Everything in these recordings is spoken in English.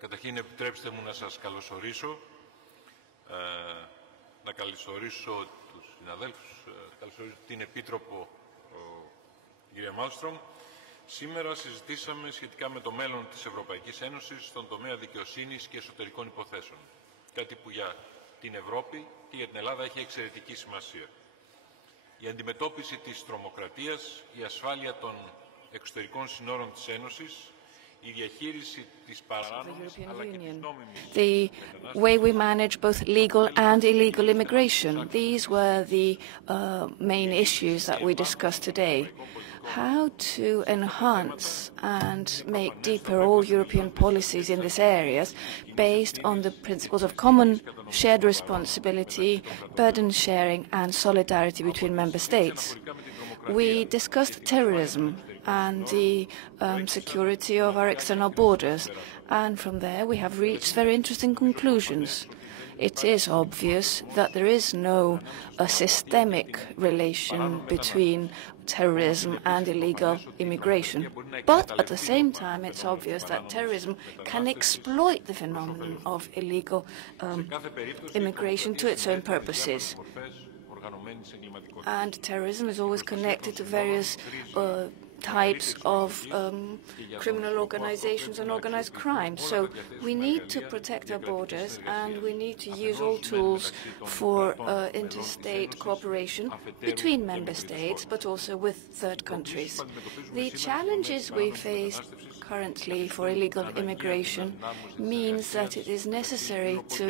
Καταρχήν επιτρέψτε μου να σας καλωσορίσω, να καλωσορίσω τους συναδέλφους, καλωσορίσω την Επίτροπο κυρία Μάλστρομ. Σήμερα συζητήσαμε σχετικά με το μέλλον της Ευρωπαϊκής Ένωσης στον τομέα δικαιοσύνης και εσωτερικών υποθέσεων. Κάτι που για την Ευρώπη και για την Ελλάδα έχει εξαιρετική σημασία. Η αντιμετώπιση της τρομοκρατίας, η ασφάλεια των εξωτερικών συνόρων της Ένωσης, η διαχείριση της παράνομης αλλά και της νόμιμης. The way we manage both legal and illegal immigration. These were the main issues that we discussed today. How to enhance and make deeper all European policies in these areas based on the principles of common shared responsibility, burden sharing and solidarity between member states. We discussed terrorism and the security of our external borders, and from there we have reached very interesting conclusions. It is obvious that there is no systemic relation between terrorism and illegal immigration. But at the same time, it's obvious that terrorism can exploit the phenomenon of illegal immigration to its own purposes. And terrorism is always connected to various types of criminal organizations and organized crime. So we need to protect our borders and we need to use all tools for interstate cooperation between member states, but also with third countries. The challenges we face currently for illegal immigration means that it is necessary to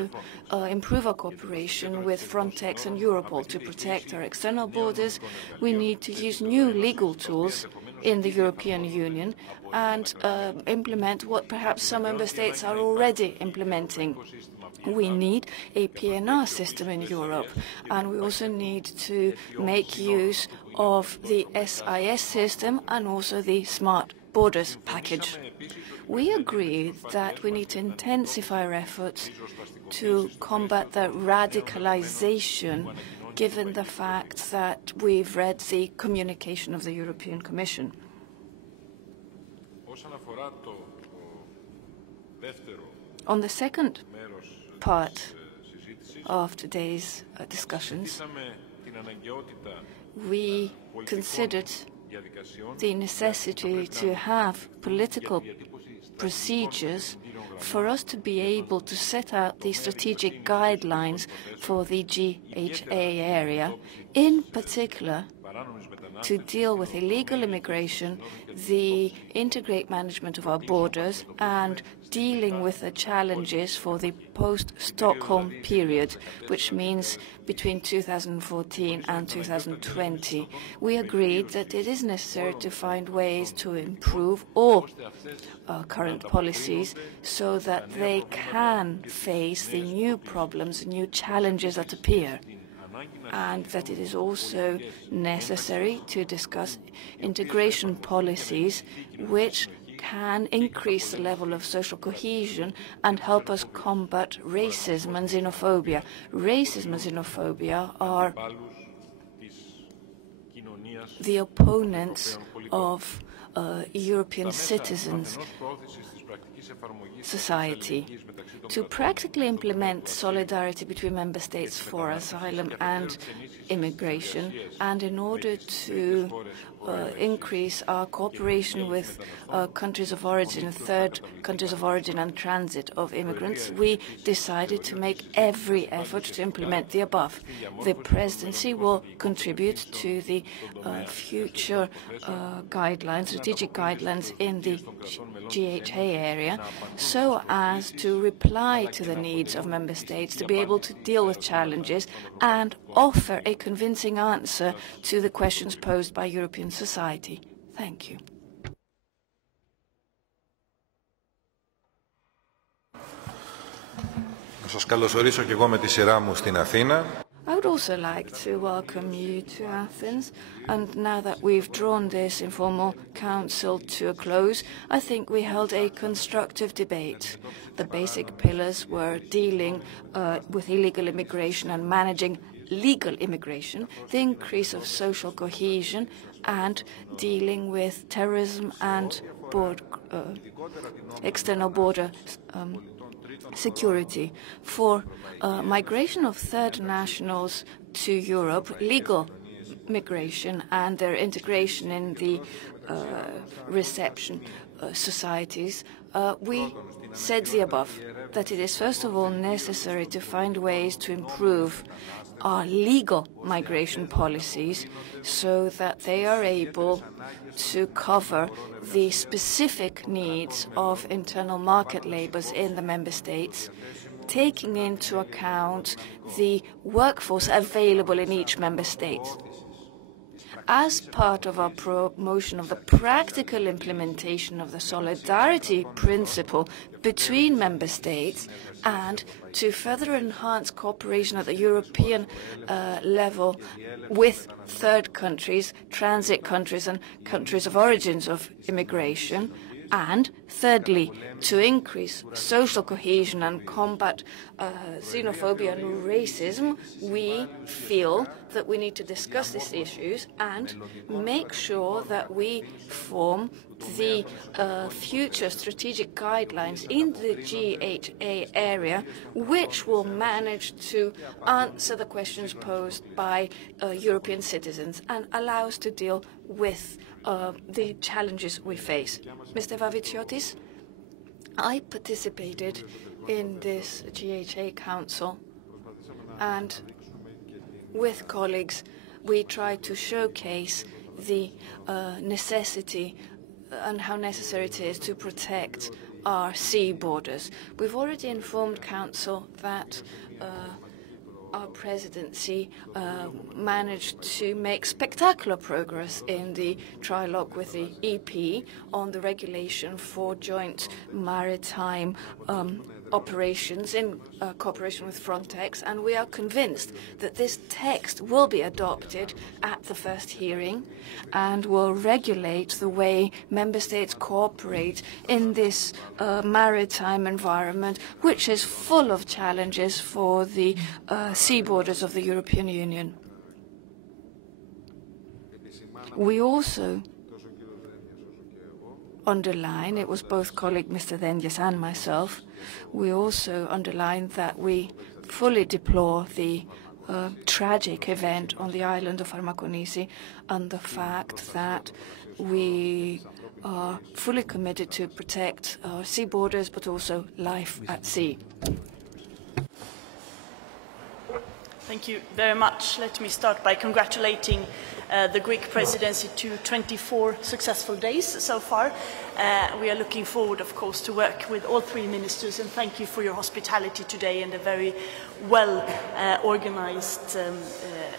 improve our cooperation with Frontex and Europol to protect our external borders. We need to use new legal tools in the European Union and implement what perhaps some member states are already implementing. We need a PNR system in Europe, and we also need to make use of the SIS system and also the Smart Borders package. We agree that we need to intensify our efforts to combat the radicalization, given the fact that we've read the communication of the European Commission. On the second part of today's discussions, we considered the necessity to have political procedures for us to be able to set out the strategic guidelines for the GHA area, in particular to deal with illegal immigration, the integrate management of our borders, and dealing with the challenges for the post-Stockholm period, which means between 2014 and 2020. We agreed that it is necessary to find ways to improve all current policies so that they can face the new problems, new challenges that appear, and that it is also necessary to discuss integration policies which can increase the level of social cohesion and help us combat racism and xenophobia. Racism and xenophobia are the opponents of European citizens' society. To practically implement solidarity between member states for asylum and immigration, and in order to increase our cooperation with countries of origin, third countries of origin and transit of immigrants, we decided to make every effort to implement the above. The Presidency will contribute to the future guidelines, strategic guidelines in the GHA area, so as to reply to the needs of member states to be able to deal with challenges and offer a convincing answer to the questions posed by European society. Thank you. Να σας καλωσορίσω και εγώ με τη σειρά μου στην Αθήνα. I would also like to welcome you to Athens, and now that we've drawn this informal council to a close, I think we held a constructive debate. The basic pillars were dealing with illegal immigration and managing legal immigration, the increase of social cohesion, and dealing with terrorism and external border security. For migration of third nationals to Europe, legal migration and their integration in the reception societies, we said the above, that it is first of all necessary to find ways to improve our legal migration policies so that they are able to cover the specific needs of internal market labours in the member states, taking into account the workforce available in each member state. As part of our promotion of the practical implementation of the solidarity principle between member states and to further enhance cooperation at the European level with third countries, transit countries and countries of origins of immigration, and thirdly, to increase social cohesion and combat xenophobia and racism, we feel that we need to discuss these issues and make sure that we form the future strategic guidelines in the GHA area, which will manage to answer the questions posed by European citizens and allow us to deal with the challenges we face. Mr. Vavitsiotis, I participated in this GHA Council, and with colleagues, we tried to showcase the necessity and how necessary it is to protect our sea borders. We've already informed Council that our presidency managed to make spectacular progress in the trilogue with the EP on the regulation for joint maritime operations in cooperation with Frontex, and we are convinced that this text will be adopted at the first hearing and will regulate the way member states cooperate in this maritime environment, which is full of challenges for the sea borders of the European Union. We also underline, it was both colleague Mr. Dendias and myself, we also underlined that we fully deplore the tragic event on the island of Armakonisi and the fact that we are fully committed to protect our sea borders but also life at sea. Thank you very much. Let me start by congratulating the Greek presidency to 24 successful days so far. We are looking forward, of course, to work with all three ministers, and thank you for your hospitality today and a very well-organized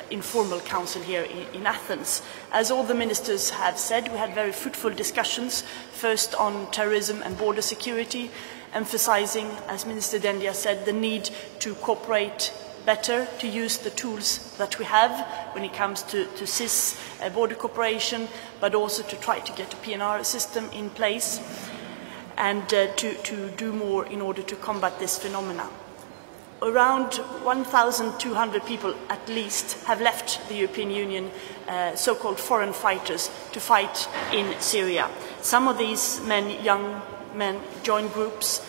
informal council here in Athens. As all the ministers have said, we had very fruitful discussions, first on terrorism and border security, emphasizing, as Minister Dendia said, the need to cooperate better, to use the tools that we have when it comes to SIS border cooperation, but also to try to get a PNR system in place and to do more in order to combat this phenomena. Around 1,200 people at least have left the European Union, so-called foreign fighters, to fight in Syria. Some of these men, young men, join groups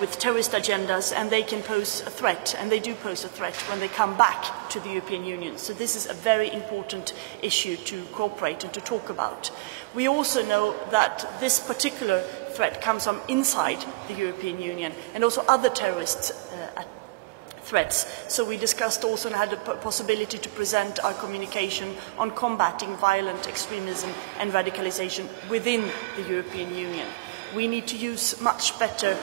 with terrorist agendas, and they can pose a threat, and they do pose a threat when they come back to the European Union. So this is a very important issue to cooperate and to talk about. We also know that this particular threat comes from inside the European Union and also other terrorist threats. So we discussed also and had the possibility to present our communication on combating violent extremism and radicalization within the European Union. We need to use much better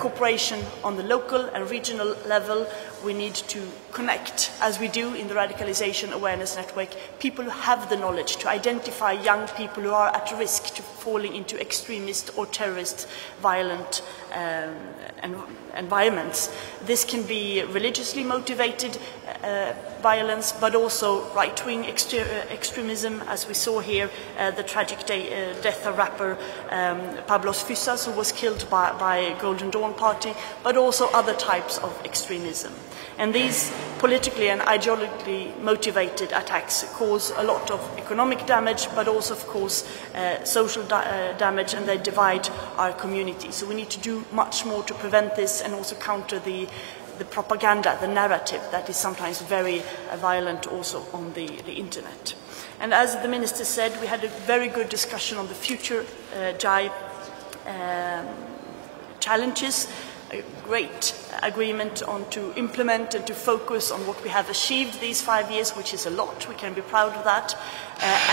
cooperation on the local and regional level. We need to connect, as we do in the Radicalization Awareness Network, people who have the knowledge to identify young people who are at risk to falling into extremist or terrorist violent environments. This can be religiously motivated violence, but also right-wing extremism, as we saw here, the tragic death of rapper Pablos Fyssas, who was killed by Golden Dawn Party, but also other types of extremism. And these politically and ideologically motivated attacks cause a lot of economic damage, but also, of course, social damage, and they divide our community. So we need to do much more to prevent this and also counter the propaganda, the narrative that is sometimes very violent also on the internet. And as the Minister said, we had a very good discussion on the future JAI challenges, a great agreement on to implement and to focus on what we have achieved these 5 years, which is a lot. We can be proud of that,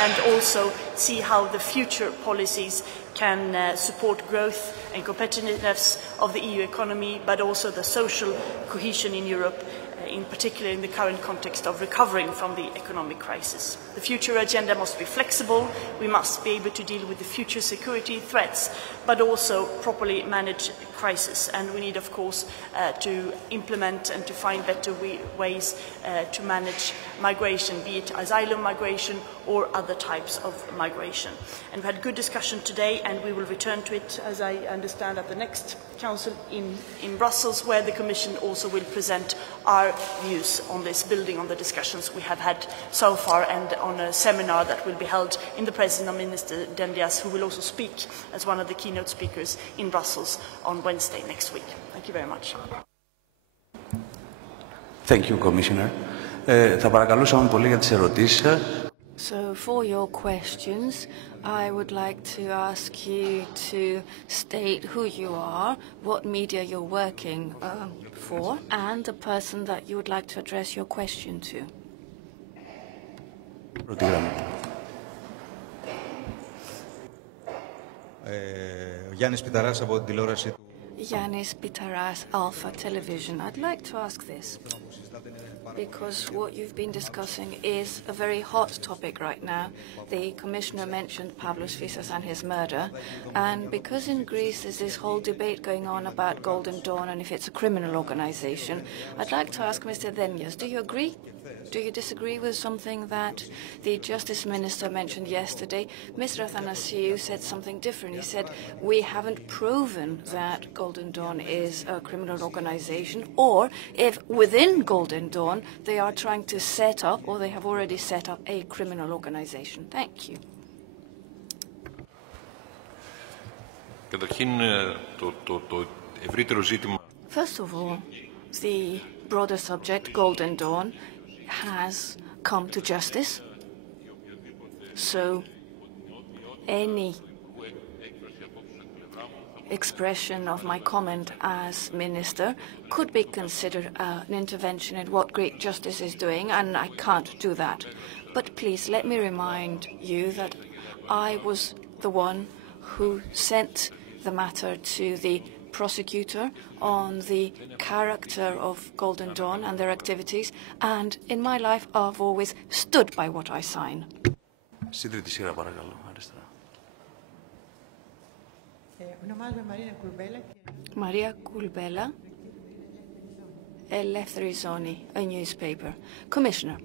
and also see how the future policies can support growth and competitiveness of the EU economy, but also the social cohesion in Europe, in particular in the current context of recovering from the economic crisis. The future agenda must be flexible. We must be able to deal with the future security threats, but also properly manage crisis. And we need, of course, to implement and to find better ways to manage migration, be it asylum migration or other types of migration. And we had good discussion today, and we will return to it, as I understand, at the next Council in Brussels, where the Commission also will present our views on this, building on the discussions we have had so far, and on a seminar that will be held in the presence of Minister Dendias, who will also speak as one of the keynote speakers in Brussels on Wednesday next week. Thank you very much. Thank you, Commissioner. Θα παρακαλούσαμε πολύ για τις ερωτήσεις. So for your questions, I would like to ask you to state who you are, what media you're working for, and the person that you would like to address your question to. Πρώτη γραμμή. Γιάννης Πιταράς από την τηλεόραση του. Yanis Pitaras, Alpha Television. I'd like to ask this, because what you've been discussing is a very hot topic right now. The Commissioner mentioned Pavlos Fyssas and his murder, and because in Greece there's this whole debate going on about Golden Dawn and if it's a criminal organization, I'd like to ask Mr. Dendias, do you agree? Do you disagree with something that the Justice Minister mentioned yesterday? Mr. Athanasiou said something different. He said, we haven't proven that Golden Dawn is a criminal organization, or if within Golden Dawn they are trying to set up, or they have already set up, a criminal organization. Thank you. First of all, the broader subject, Golden Dawn, has come to justice. So any expression of my comment as minister could be considered an intervention in what Greek justice is doing, and I can't do that. But please let me remind you that I was the one who sent the matter to the prosecutor on the character of Golden Dawn and their activities, and in my life I've always stood by what I sign. Σύντριτη σειρά, παρακαλώ. Αριστερά. Ονομάζομαι Μαρία Κουρμπέλα. Maria Kulbela, Eleftheri Zoni, a newspaper. Commissioner,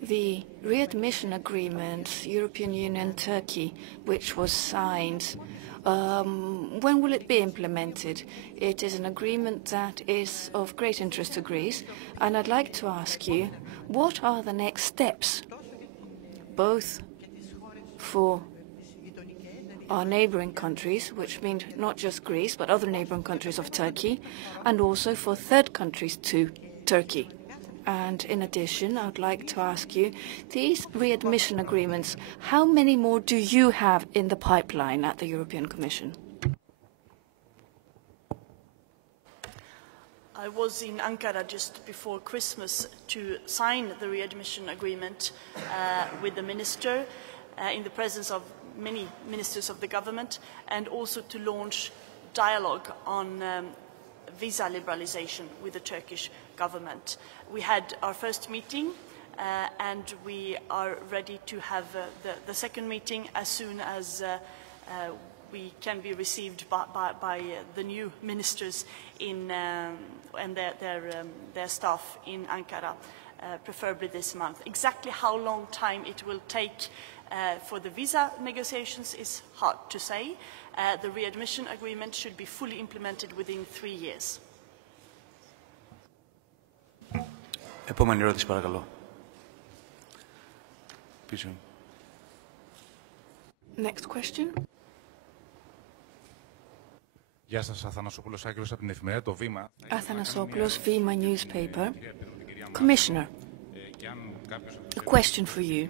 the readmission agreement, European Union-Turkey, which was signed, when will it be implemented? It is an agreement that is of great interest to Greece, and I'd like to ask you, what are the next steps, both for our neighbouring countries, which mean not just Greece, but other neighbouring countries of Turkey, and also for third countries to Turkey? And in addition, I would like to ask you, these readmission agreements, how many more do you have in the pipeline at the European Commission? I was in Ankara just before Christmas to sign the readmission agreement with the minister in the presence of many ministers of the government, and also to launch dialogue on visa liberalization with the Turkish government. We had our first meeting and we are ready to have the second meeting as soon as we can be received by the new ministers in, and their staff in Ankara, preferably this month. Exactly how long time it will take for the visa negotiations is hard to say. The readmission agreement should be fully implemented within 3 years. Επόμενη ερώτηση, παρακαλώ. Πίσω. Next question. Γεια σας, Αθανασόπουλος Άγγελος από την εφημερίδα Το Βήμα. Athanasopoulos, Vima newspaper. Commissioner, a question for you.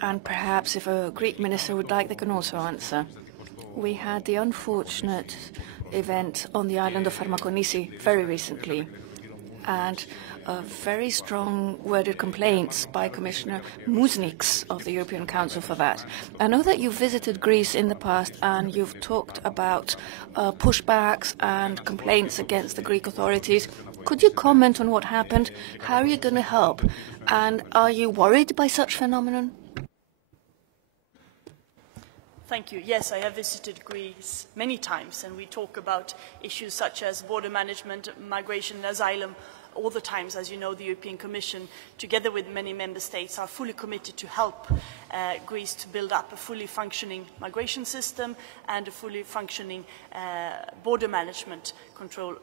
And perhaps if a Greek minister would like, they can also answer. We had the unfortunate event on the island of Farmakonisi very recently, and very strong worded complaints by Commissioner Musniks of the European Council for that. I know that you've visited Greece in the past and you've talked about pushbacks and complaints against the Greek authorities. Could you comment on what happened? How are you going to help? And are you worried by such phenomenon? Thank you. Yes, I have visited Greece many times, and we talk about issues such as border management, migration and asylum all the times. As you know, the European Commission, together with many member states, are fully committed to help Greece to build up a fully functioning migration system and a fully functioning border management control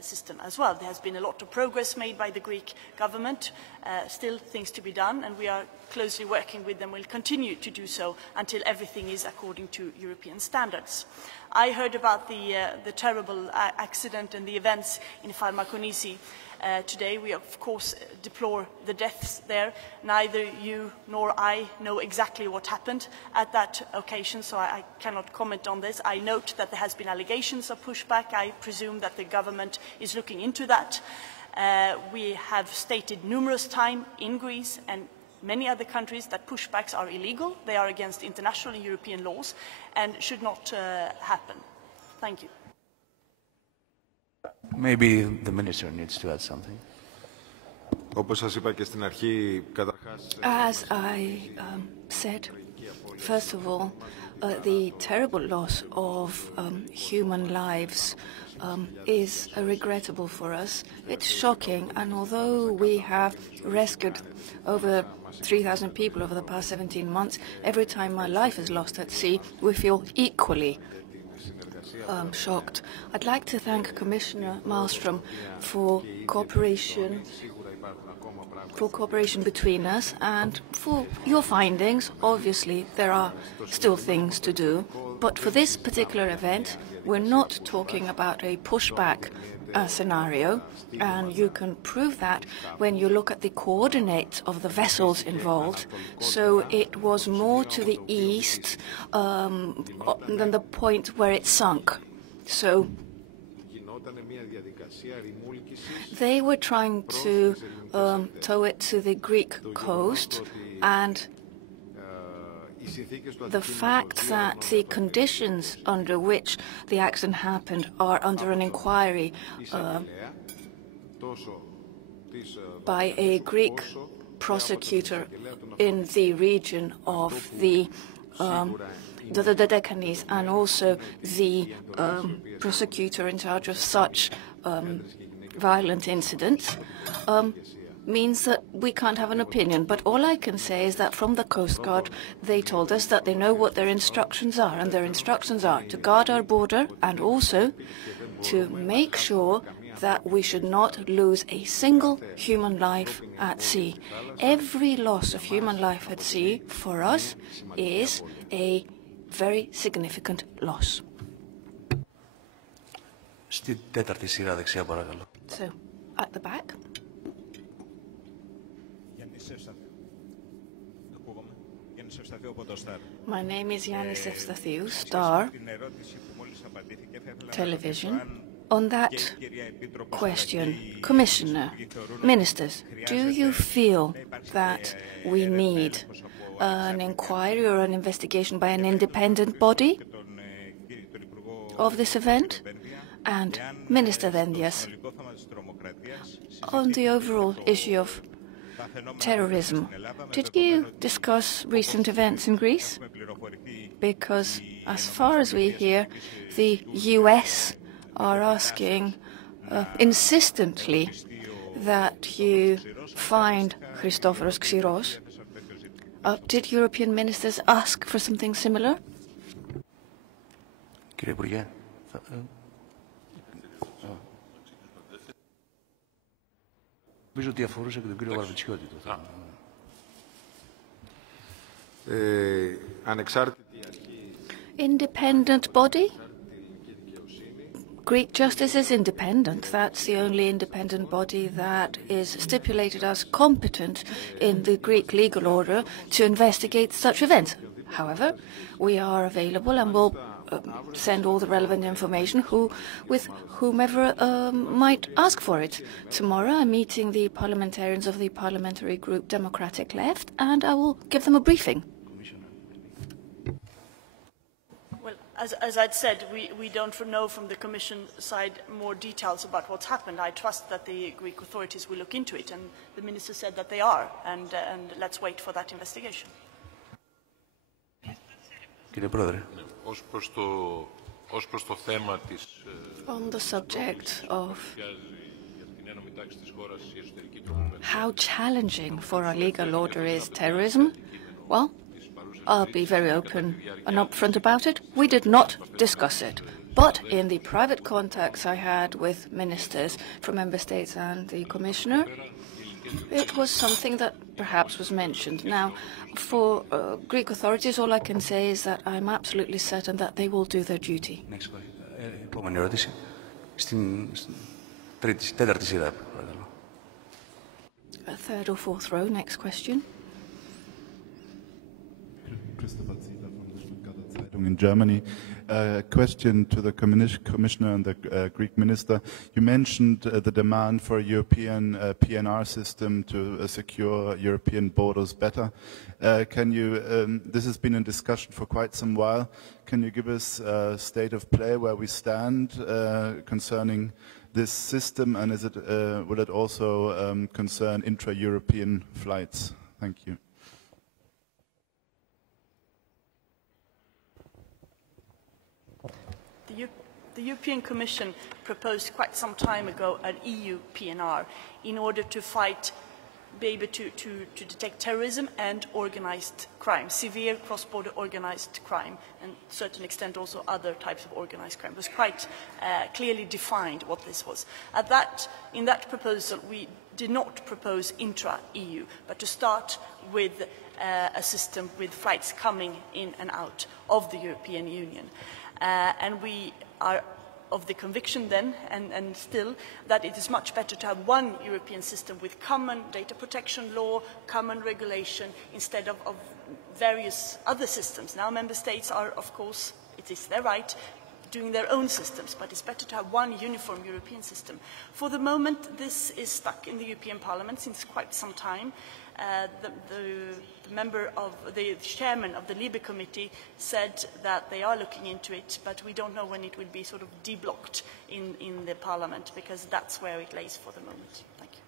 system as well. There has been a lot of progress made by the Greek government, still things to be done, and we are closely working with them. We'll continue to do so until everything is according to European standards. I heard about the terrible accident and the events in Farmakonisi. Today, we of course deplore the deaths there. Neither you nor I know exactly what happened at that occasion, so I cannot comment on this. I note that there has been allegations of pushback. I presume that the government is looking into that. We have stated numerous times in Greece and many other countries that pushbacks are illegal. They are against international and European laws and should not happen. Thank you. Maybe the minister needs to add something. As I said, first of all, the terrible loss of human lives is regrettable for us. It's shocking, and although we have rescued over 3,000 people over the past 17 months, every time my life is lost at sea, we feel equally shocked. I'd like to thank Commissioner Malmström for cooperation between us and for your findings. Obviously, there are still things to do, but for this particular event, we're not talking about a pushback scenario, and you can prove that when you look at the coordinates of the vessels involved. So it was more to the east than the point where it sunk. So they were trying to tow it to the Greek coast, and the fact that the conditions under which the accident happened are under an inquiry by a Greek prosecutor in the region of the Decanis, and also the prosecutor in charge of such violent incidents, means that we can't have an opinion. But all I can say is that from the Coast Guard, they told us that they know what their instructions are, and their instructions are to guard our border and also to make sure that we should not lose a single human life at sea. Every loss of human life at sea for us is a very significant loss. Στη τέταρτη σειρά δεξιά, παρακαλώ. So, at the back. My name is Yannis Evstathiou, Star Television. On that question, Commissioner, Ministers, do you feel that we need an inquiry or an investigation by an independent body of this event? And Minister Dendias, on the overall issue of terrorism. Did you discuss recent events in Greece? Because as far as we hear, the US are asking insistently that you find Christoforos Xiros. Did European ministers ask for something similar? Κύριε Υπουργέ, νομίζω ότι αφορούσε και τον κύριο Βαρβιτσιώτη το θέμα. Independent body? Greek justice is independent. That's the only independent body that is stipulated as competent in the Greek legal order to investigate such events. However, we are available and will send all the relevant information with whomever might ask for it. Tomorrow I'm meeting the parliamentarians of the parliamentary group Democratic Left, and I will give them a briefing. Well, as I'd said, we don't know from the Commission side more details about what's happened. I trust that the Greek authorities will look into it, and the minister said that they are, and let's wait for that investigation. Κύριε Πρόεδρε. On the subject of how challenging for our legal order is terrorism, well, I'll be very open and upfront about it. We did not discuss it. But in the private contacts I had with ministers from member states and the commissioner, it was something that perhaps was mentioned. Now, for Greek authorities, all I can say is that I'm absolutely certain that they will do their duty. Επόμενη ερώτηση. Στην τέταρτη σειρά, παρακαλώ. Third or fourth row, next question. In Germany. Question to the Commissioner and the Greek Minister. You mentioned the demand for a European PNR system to secure European borders better. This has been in discussion for quite some while. Can you give us a state of play where we stand concerning this system, and will it also concern intra-European flights? Thank you. The European Commission proposed quite some time ago an EU PNR in order to be able to detect terrorism and organized crime, severe cross-border organized crime, and to a certain extent also other types of organized crime. It was quite clearly defined what this was. In that proposal, we did not propose intra-EU, but to start with a system with flights coming in and out of the European Union. And we are of the conviction then, and still, that it is much better to have one European system with common data protection law, common regulation, instead of various other systems. Now member states are, of course, it is their right, doing their own systems, but it's better to have one uniform European system. For the moment, this is stuck in the European Parliament since quite some time. The chairman of the Libe Committee said that they are looking into it, but we don't know when it will be sort of deblocked in the Parliament, because that's where it lays for the moment. Thank you.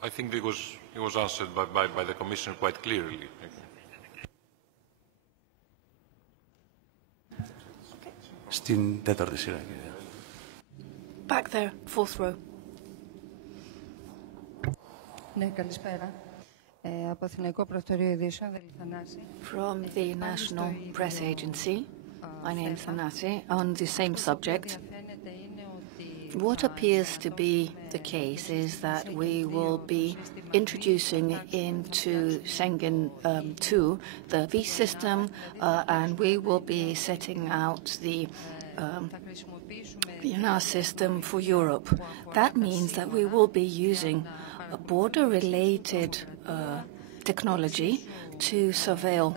I think it was answered by the Commissioner quite clearly. Στην τέταρτη σειρά, κύριε. Back there, fourth row. Ναι, καλησπέρα. Από Αθηναϊκό Πρακτορείο Ειδήσεων, Θανάση. From the National Press Agency, my name is Thanasi, on the same subject. What appears to be the case is that we will be introducing into Schengen 2 the visa system, and we will be setting out the PNR system for Europe. That means that we will be using a border-related technology to surveil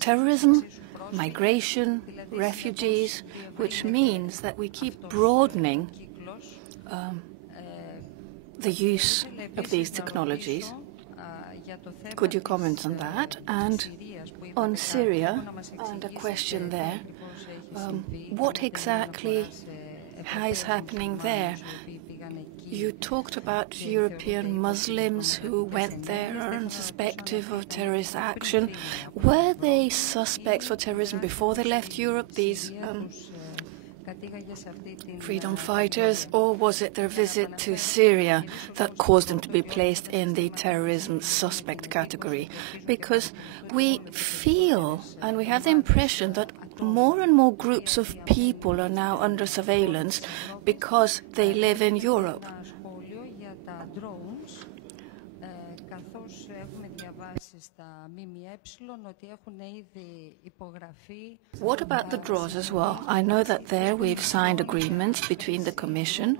terrorism, migration, refugees, which means that we keep broadening the use of these technologies. Could you comment on that? And on Syria, and a question there, what exactly is happening there? You talked about European Muslims who went there unsuspected of terrorist action. Were they suspects for terrorism before they left Europe, these freedom fighters, or was it their visit to Syria that caused them to be placed in the terrorism suspect category? Because we feel and we have the impression that more and more groups of people are now under surveillance because they live in Europe. What about the draws as well? I know that there we've signed agreements between the Commission,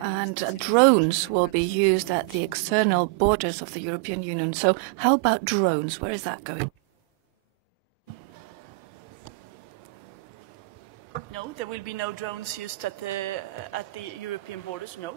and drones will be used at the external borders of the European Union. So how about drones? Where is that going? No, there will be no drones used at the European borders, no.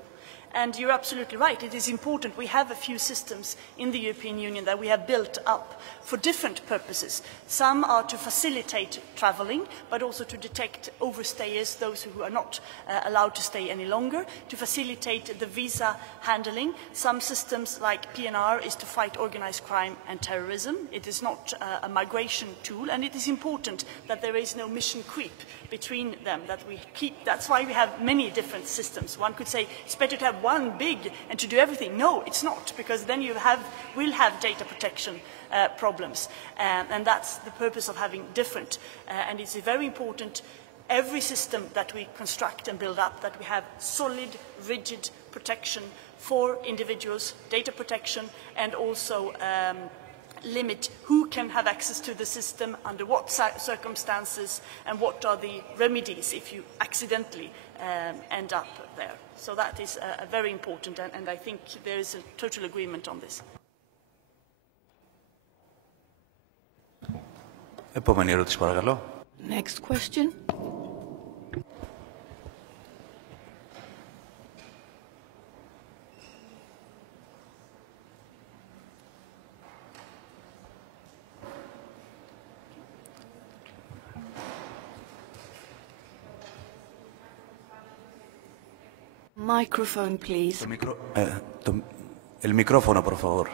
And you're absolutely right, it is important. We have a few systems in the European Union that we have built up for different purposes. Some are to facilitate travelling, but also to detect overstayers, those who are not allowed to stay any longer, to facilitate the visa handling. Some systems like PNR is to fight organised crime and terrorism. It is not a migration tool, and it is important that there is no mission creep between them, that we keep. That's why we have many different systems. One could say it's better to have one big and to do everything. No, it's not, because then you will have data protection problems, and that's the purpose of having different. And it's very important, every system that we construct and build up, that we have solid, rigid protection for individuals, data protection, and also limit who can have access to the system, under what circumstances, and what are the remedies if you accidentally end up there. So that is very important, and I think there is a total agreement on this. Επόμενη ερώτηση, παρακαλώ. Next question. Microphone, please. El micrófono, por favor.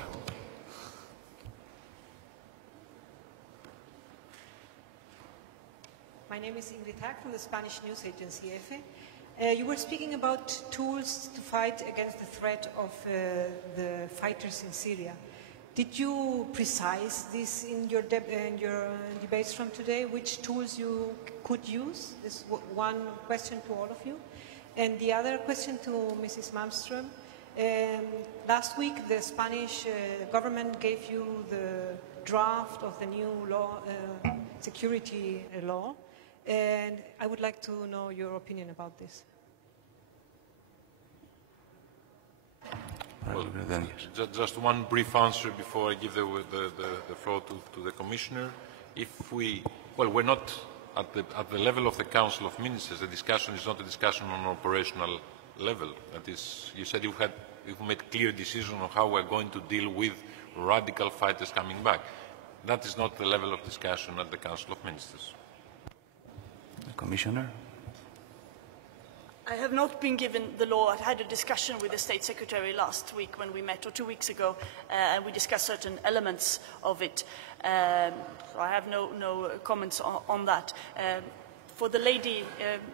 My name is Ingrid Hack from the Spanish news agency EFE. You were speaking about tools to fight against the threat of the fighters in Syria. Did you precise this in your debates from today, which tools you could use? This is one question to all of you. And the other question to Mrs. Malmström. Last week, the Spanish government gave you the draft of the new law, security law, and I would like to know your opinion about this. Well, just one brief answer before I give the floor to the Commissioner. We're not at the level of the Council of Ministers. The discussion is not a discussion on an operational level. That is, you said you've made clear decision on how we're going to deal with radical fighters coming back. That is not the level of discussion at the Council of Ministers. The Commissioner? I have not been given the law. I had a discussion with the State Secretary last week when we met, or 2 weeks ago, and we discussed certain elements of it. So I have no comments on that. For the lady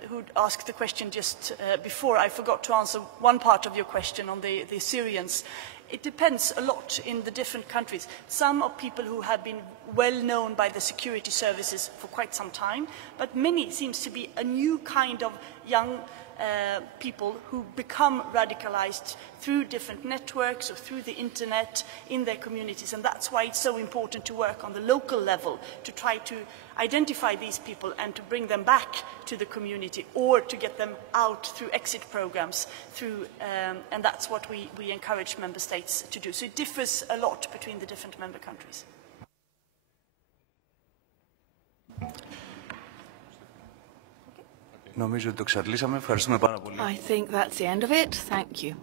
who asked the question just before, I forgot to answer one part of your question on the Syrians. It depends a lot in the different countries. Some are people who have been well known by the security services for quite some time, but many seems to be a new kind of young people who become radicalized through different networks or through the internet in their communities, and that's why it's so important to work on the local level to try to identify these people and to bring them back to the community, or to get them out through exit programs, and that's what we encourage member states to do. So it differs a lot between the different member countries. Νομίζω ότι το εξαντλήσαμε. Ευχαριστούμε πάρα πολύ. I think that's the end of it. Thank you.